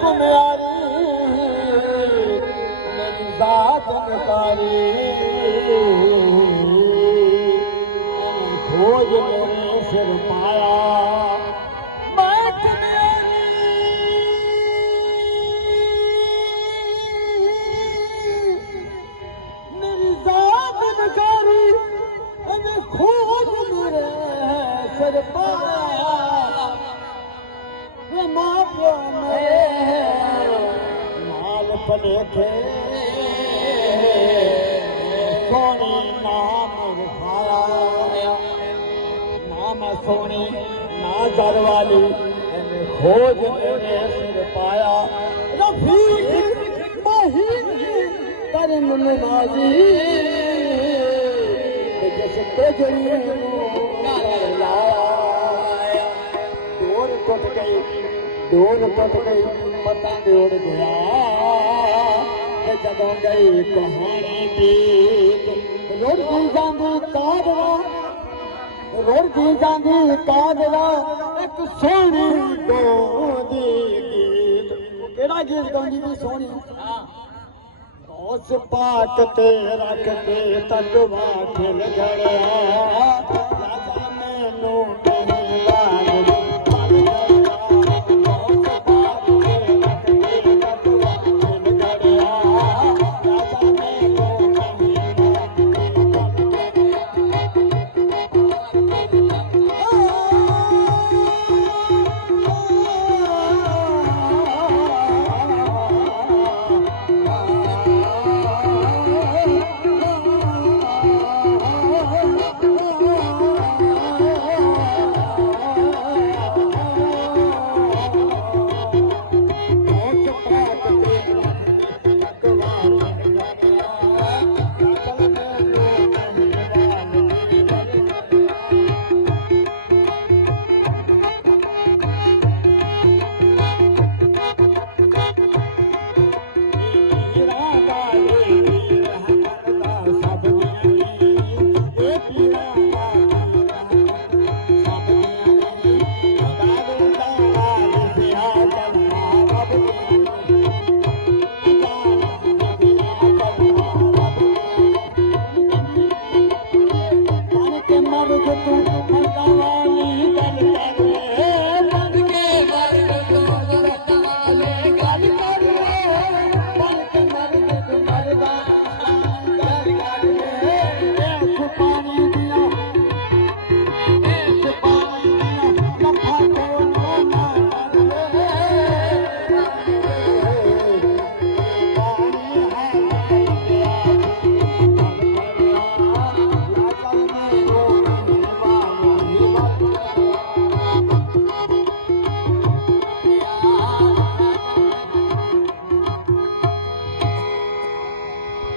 कुमारी मेरी जात नकारी खोज मेरे सिर पाया मैं कुमारी मेरी जात नकारी खोज मेरे सिर पाया माँ प्यो मेरे माल पलेखे सोनी नाम रखाया नाम सोनी नाजर वाली खोज मेरे सिर पाया रफीक माही करम नमाजी जिस तेजड़ी लाया डोर टूट गई पतंग उड़ गया जदों गई कहानी बीत रुड़दी जांदी कागरा एक सोहनी गाउंदी गीत केड़ा गीत गाउंदी भी सोहनी उस पाक ते रख के तलवा खिल गया राजा मैनू